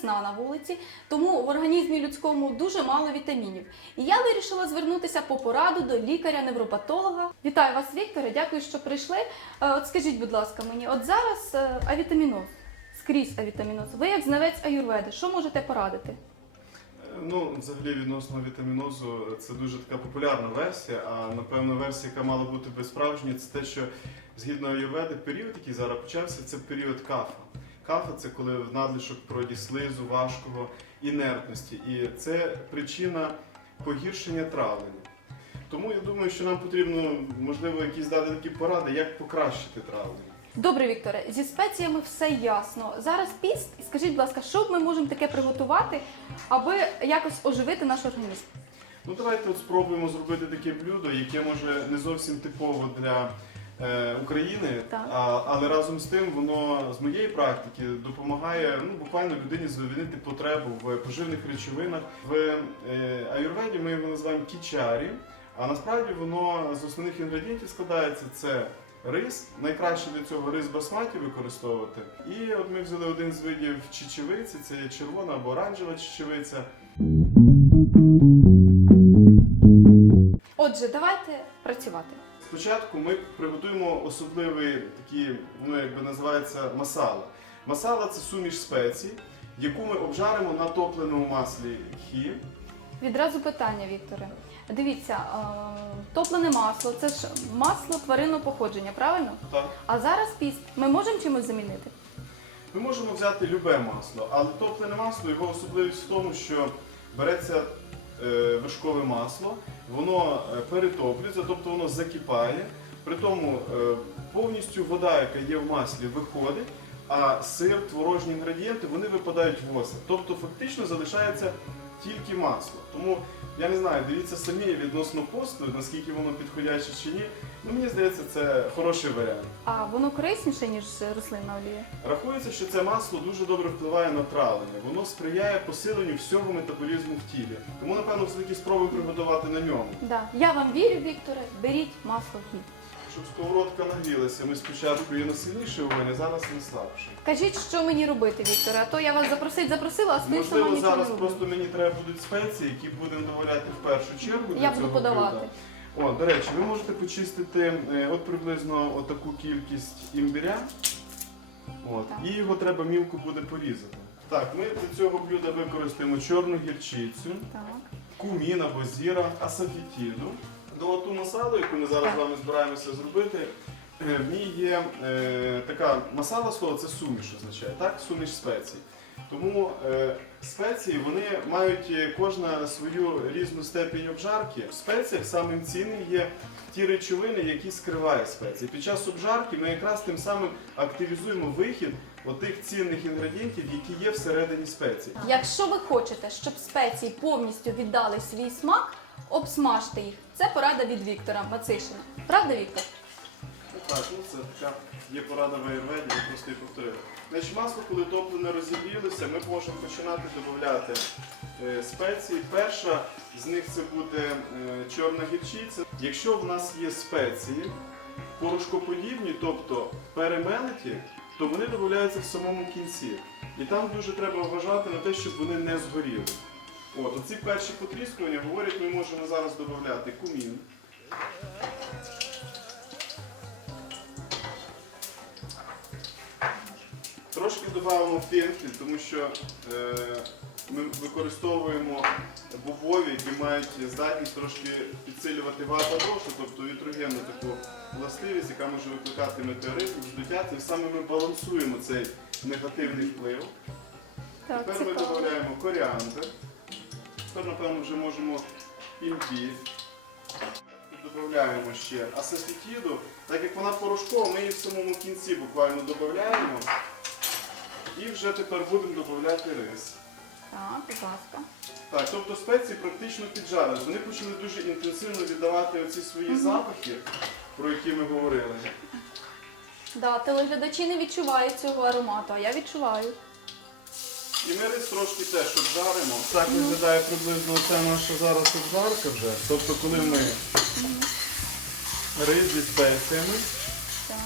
весна на вулиці, тому в організмі людському дуже мало вітамінів. І я вирішила звернутися по пораду до лікаря-невропатолога. Вітаю вас, Вікторе. Дякую, що прийшли. Е, От скажіть, будь ласка, мені, от зараз е, авітаміноз, скрізь авітаміноз. Ви як знавець аюрведи, що можете порадити? Ну, взагалі, відносно вітамінозу, це дуже така популярна версія. А напевно, версія, яка мала бути би справжньою, це те, що згідно аюрведи, період, який зараз почався, це період кафа. Кафа це коли надлишок проді слизу, важкого, інертності. І це причина погіршення травлення. Тому я думаю, що нам потрібно, можливо, якісь дати такі поради, як покращити травлення. Добре, Вікторе, зі спеціями все ясно. Зараз піст, і скажіть, будь ласка, що ми можемо таке приготувати, аби якось оживити наш організм? Ну давайте от спробуємо зробити таке блюдо, яке може не зовсім типово для е, України, Так. а, але разом з тим воно з моєї практики допомагає ну, буквально людині задовольнити потребу в поживних речовинах. В е, аюрведі ми його називаємо кічарі, а насправді воно з основних інгредієнтів складається це. Рис, найкраще для цього рис басматі використовувати. І от ми взяли один з видів чечевиці, це є червона або оранжева чечевиця. Отже, давайте працювати. Спочатку ми приготуємо особливий такий, ну якби називається масала. Масала це суміш спецій, яку ми обжаримо на топленому маслі хі. Відразу питання, Вікторе. Дивіться, е, топлене масло це ж масло тваринного походження, правильно? Так. А зараз піст. Ми можемо чимось замінити? Ми можемо взяти любе масло, але топлене масло, його особливість в тому, що береться вершкове масло, воно е, перетоплюється, тобто воно закипає. При тому е, повністю вода, яка є в маслі, виходить, а сир, творожні інгредієнти вони випадають в осад. Тобто фактично залишається тільки масло. Тому я не знаю, дивіться самі відносно посту, наскільки воно підходяще чи ні. Ну мені здається, це хороший варіант. А воно корисніше, ніж рослинна олія? Рахується, що це масло дуже добре впливає на травлення. Воно сприяє посиленню всього метаболізму в тілі. Тому, напевно, все-таки спробуємо приготувати на ньому. Да. Я вам вірю, Вікторе, беріть масло в хліб. Щоб сковородка нагрілася, ми спочатку її на сильніший вогонь, а зараз на слабший. Кажіть, що мені робити, Вікторе, а то я вас запросить, запросила, а стою сама Можливо, нічого не зараз роблю. просто мені треба будуть спеції, які будемо додавати в першу чергу. Я буду цього подавати. блюда. О, до речі, ви можете почистити е, от приблизно отаку кількість імбиря. От, Так. і його треба мілко буде порізати. Так, ми для цього блюда використаємо чорну гірчицю, Так. кумін або зіра, асафітіду. До ту масалу, яку ми зараз з вами збираємося зробити, е, в ній є е, така масала слово це суміш означає, так? Суміш спецій. Тому е, спеції вони мають е, кожна свою різну степінь обжарки. В спеціях самим цінним є ті речовини, які скриває спеції. Під час обжарки ми якраз тим самим активізуємо вихід отих цінних інгредієнтів, які є всередині спецій. Якщо ви хочете, щоб спеції повністю віддали свій смак, обсмажте їх. Це порада від Віктора Мацишина. Правда, Віктор? Так, ну це така є порада в аюрведі, я просто її повторив. Значить, масло, коли топлене розігрілося, ми можемо починати додати е, спеції. Перша з них це буде е, чорна гірчиця. Якщо в нас є спеції порошкоподібні, тобто перемелиті, то вони додаються в самому кінці. І там дуже треба вважати на те, щоб вони не згоріли. От, оці перші потріскування говорять, ми можемо зараз додати кумін. Трошки додамо фенхель, тому що е, ми використовуємо бобові, які мають здатність трошки підсилювати вата рошу, тобто вітрогенну таку властивість, яка може викликати метеоризм, здуття. Тим самим ми балансуємо цей негативний вплив. Так, Тепер ми додаємо коріандр. Тепер, напевно, вже можемо імбір. Додаємо ще асафітіду. Так як вона порошкова, ми її в самому кінці буквально додаємо. І вже тепер будемо додавати рис. Так, будь ласка. Так, тобто спеції практично піджарились. Вони почали дуже інтенсивно віддавати оці свої запахи, про які ми говорили. Да, телеглядачі не відчувають цього аромату, а я відчуваю. І ми рис трошки теж обжаримо. Так виглядає приблизно ця наша зараз обжарка вже. Тобто, коли ми рис зі спеціями, Так.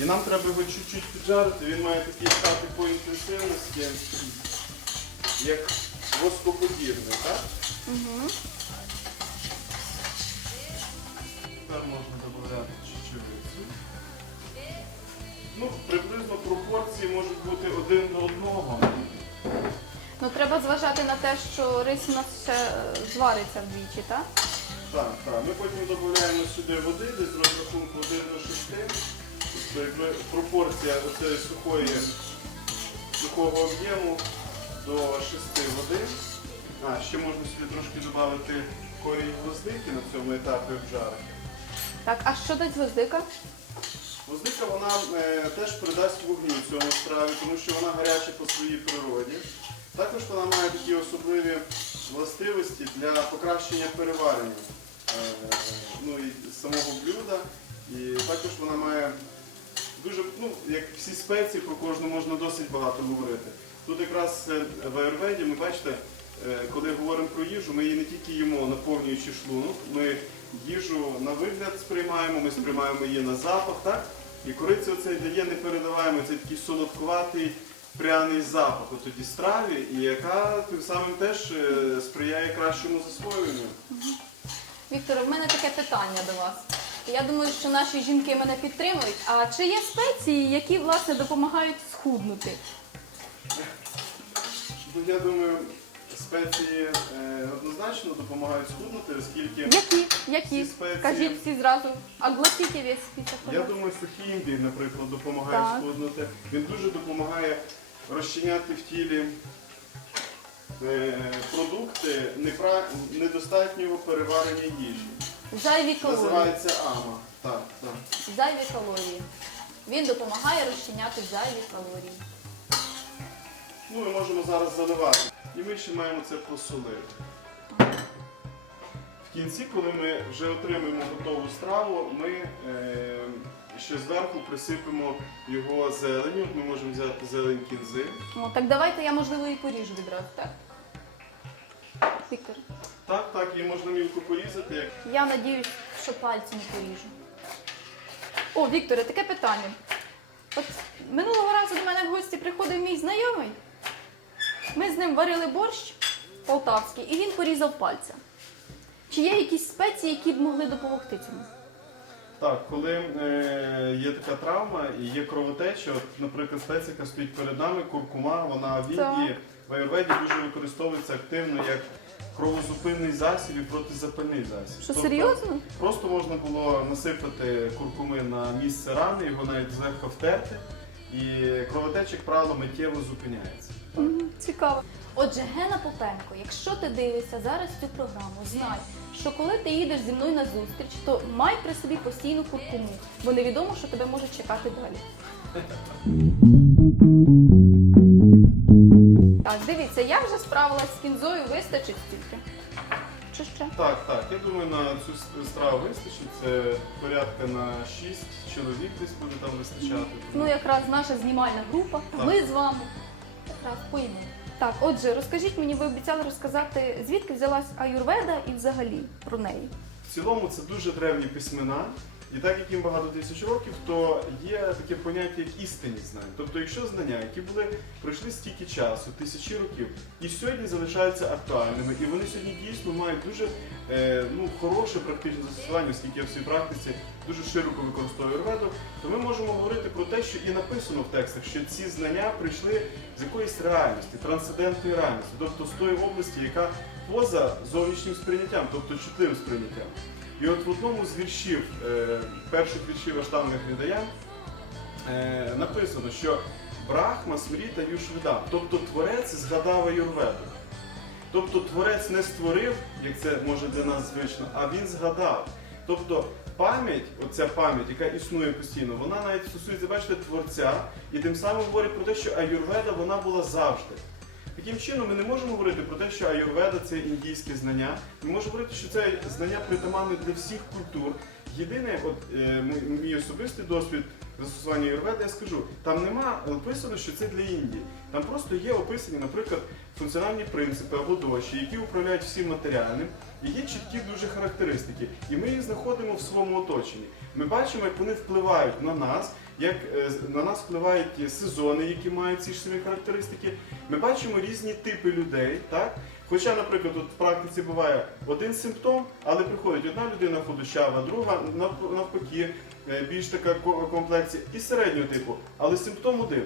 І нам треба його чуть-чуть піджарити. Він має такий стати по інтенсивності, як воскоподібний, так? Угу. Тепер можна додати чечевицю. Ну, приблизно пропорції можуть бути один до одного. Ну треба зважати на те, що рис у нас ще е, звариться вдвічі, так? Так, так. Ми потім додаємо сюди води, десь з розрахунку 1 до 6. Тобто якби пропорція оцеї сухої, сухого об'єму до 6 води. А, ще можна сюди трошки додати корінь гвоздики на цьому етапі обжарки. Так, а що дасть гвоздика? Гвоздика вона е, теж придасть вогню цьому страві, тому що вона гаряча по своїй природі. Також вона має такі особливі властивості для покращення переварення е, ну, і самого блюда. І також вона має дуже, ну, як всі спеції, про кожну можна досить багато говорити. Тут якраз е, в аюрведі ми бачите, е, коли говоримо про їжу, ми її не тільки їмо, наповнюючи шлунок, ми їжу на вигляд сприймаємо, ми сприймаємо її на запах, так? І кориця оцей дає непередаваємо цей такий солодкуватий пряний запах у тоді страві, і яка тим самим теж е, сприяє кращому засвоєнню. Віктор, в мене таке питання до вас. Я думаю, що наші жінки мене підтримують. А чи є спеції, які власне допомагають схуднути? Ну, я думаю, спеції е, однозначно допомагають схуднути, оскільки Які? Які? Всі спеції. Кажіть всі зразу. Огласіть весь список. я думаю, сухий імбір, наприклад, допомагає Так. схуднути. Він дуже допомагає розчиняти в тілі е, продукти недостатнього переварення їжі. Зайві калорії. Називається ама. Так, так. Зайві калорії. Він допомагає розчиняти зайві калорії. Ну, ми можемо зараз заливати. І ми ще маємо це посолити. В кінці, коли ми вже отримаємо готову страву, ми е, ще зверху присипемо його зеленню. Ми можемо взяти зелень кінзи. О, так давайте я, можливо, і поріжу відразу, так? Віктор, Так, так, її можна мілко порізати. Як... я надіюсь, що пальці не поріжу. О, Вікторе, таке питання. От минулого разу до мене в гості приходив мій знайомий. Ми з ним варили борщ полтавський, і він порізав пальця. Чи є якісь спеції, які б могли допомогти цьому? Так, коли е, є така травма і є кровотеча, от, наприклад, спеція, яка стоїть перед нами, куркума, вона в Індії, в аюрведі дуже використовується активно як кровозупинний засіб і протизапальний засіб. Що Тобто, серйозно? Просто можна було насипати куркуми на місце рани, його навіть злегка втерти, і кровотеча, як правило, миттєво зупиняється. Цікаво. Отже, Гена Попенко, якщо ти дивишся зараз цю програму, знай, що коли ти їдеш зі мною на зустріч, то май при собі постійну куркуму, бо невідомо, що тебе може чекати далі. Так, дивіться, я вже справилась з кінзою, вистачить стільки. Чи ще? Так, так, я думаю, на цю страву вистачить. Це порядка на 6 чоловік десь буде там вистачати. Ну, якраз наша знімальна група. Так. Ми з вами якраз поїмо. Так, отже, розкажіть мені, ви обіцяли розказати, звідки взялась аюрведа і взагалі про неї. В цілому це дуже древні письмена, і так як їм багато тисяч років, то є таке поняття як істинні знання. Тобто, якщо знання, які були пройшли стільки часу, тисячі років, і сьогодні залишаються актуальними, і вони сьогодні дійсно мають дуже е, ну, хороше практичне застосування, оскільки я в своїй практиці дуже широко використовую юрведу, то ми можемо говорити про те, що і написано в текстах, що ці знання прийшли з якоїсь реальності, трансцендентної реальності, тобто з тої області, яка поза зовнішнім сприйняттям, тобто чутливим сприйняттям. І от в одному з віршів, е, перших віршів Аштанги Гридаян, е, написано, що Брахма смріта юшвида, тобто творець згадав Аюрведу. Тобто творець не створив, як це може для нас звично, а він згадав. Тобто пам'ять, оця пам'ять, яка існує постійно, вона навіть стосується, бачите, творця, і тим самим говорить про те, що Аюрведа вона була завжди. Таким чином, ми не можемо говорити про те, що аюрведа це індійське знання. Ми можемо говорити, що це знання притаманне для всіх культур. Єдине, от е, мій- особистий досвід застосування аюрведи, я скажу, там нема написано, що це для Індії. Там просто є описані, наприклад, функціональні принципи або дощі, які управляють всім матеріальним, і є чіткі дуже характеристики. І ми їх знаходимо в своєму оточенні. Ми бачимо, як вони впливають на нас, як е, на нас впливають сезони, які мають ці ж самі характеристики. Ми бачимо різні типи людей, так? Хоча, наприклад, от в практиці буває один симптом, але приходить одна людина худощава, друга нав- навпаки, е, більш така ко- комплексія і середнього типу, але симптом один.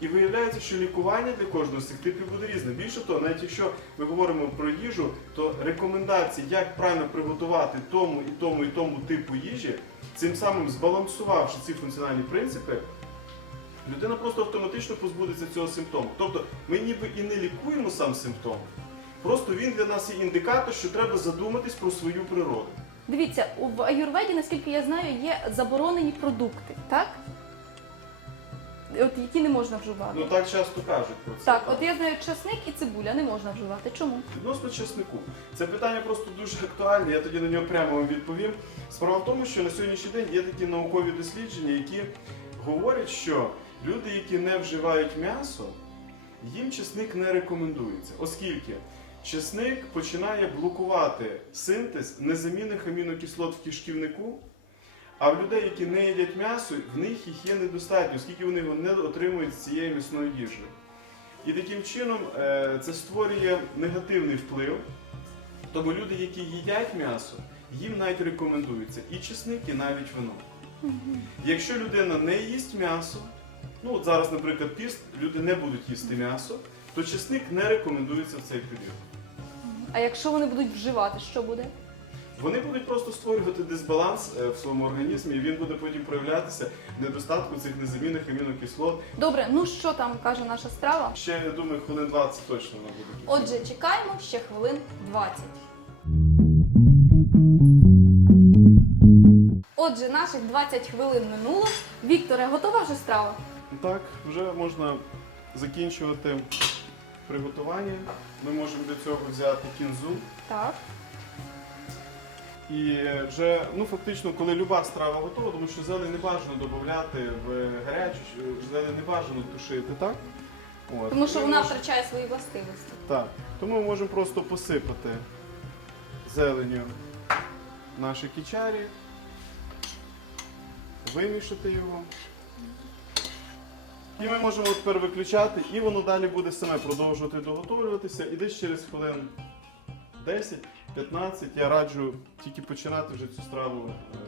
І виявляється, що лікування для кожного з цих типів буде різне. Більше того, навіть якщо ми говоримо про їжу, то рекомендації, як правильно приготувати тому і тому і тому типу їжі, цим самим збалансувавши ці функціональні принципи, людина просто автоматично позбудеться цього симптому. Тобто ми ніби і не лікуємо сам симптом, просто він для нас є індикатор, що треба задуматись про свою природу. Дивіться, в аюрведі, наскільки я знаю, є заборонені продукти, так? От які не можна вживати. Ну так часто кажуть про це. Так, от я знаю, часник і цибуля не можна вживати. Чому? Відносно чеснику. Це питання просто дуже актуальне, я тоді на нього прямо вам відповім. Справа в тому, що на сьогоднішній день є такі наукові дослідження, які говорять, що люди, які не вживають м'ясо, їм чесник не рекомендується, оскільки чесник починає блокувати синтез незамінних амінокислот в кишківнику. А в людей, які не їдять м'ясо, в них їх є недостатньо, оскільки вони його не отримують з цієї м'ясної їжі. І таким чином е, це створює негативний вплив. Тому люди, які їдять м'ясо, їм навіть рекомендується і чесник, і навіть вино. Якщо людина не їсть м'ясо, ну от зараз, наприклад, піст, люди не будуть їсти м'ясо, то чесник не рекомендується в цей період. А якщо вони будуть вживати, що буде? Вони будуть просто створювати дисбаланс е, в своєму організмі, і він буде потім проявлятися в недостатку цих незамінних амінокислот. Добре, ну що там каже наша страва? Ще я думаю, хвилин 20 точно вона буде. Отже, чекаємо ще хвилин 20. Отже, наших 20 хвилин минуло. Вікторе, готова вже страва? Так, вже можна закінчувати приготування. Ми можемо для цього взяти кінзу. Так. І вже, ну фактично, коли люба страва готова, тому що зелень не бажано додати в гарячу, зелень не бажано тушити, так? От. Тому що вона мож- втрачає свої властивості. Так. Тому ми можемо просто посипати зеленю наші кічарі, вимішати його. І ми можемо тепер виключати, і воно далі буде саме продовжувати доготовлюватися. І десь через хвилин 10-15 я раджу тільки починати вже цю страву е,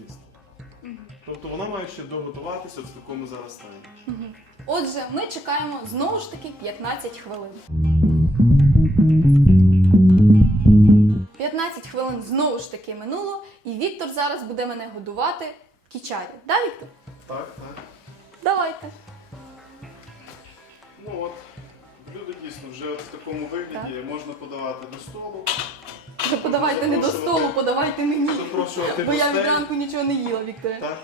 їсти. Тобто вона має ще доготуватися от в такому зараз стані. Отже, ми чекаємо знову ж таки 15 хвилин. 15 хвилин знову ж таки минуло, і Віктор зараз буде мене годувати кічарі. Да, Віктор? Так, так. Давайте. Ну от, блюдо дійсно вже от в такому вигляді можна подавати до столу. Ви подавайте не до столу, подавайте мені. Запрошувати Бо я від гостей. ранку нічого не їла, Вікторе. Так.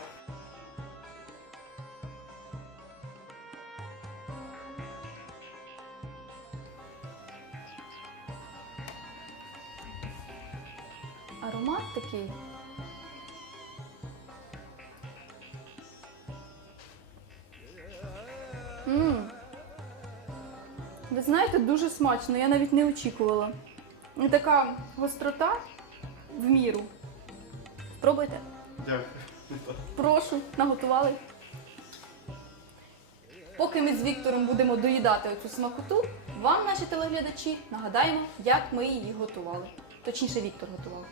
Аромат такий. Ви знаєте, дуже смачно, я навіть не очікувала. І така гострота в міру. Спробуйте. Дякую. Прошу, наготували. Поки ми з Віктором будемо доїдати оцю смакоту, вам, наші телеглядачі, нагадаємо, як ми її готували. Точніше, Віктор готував.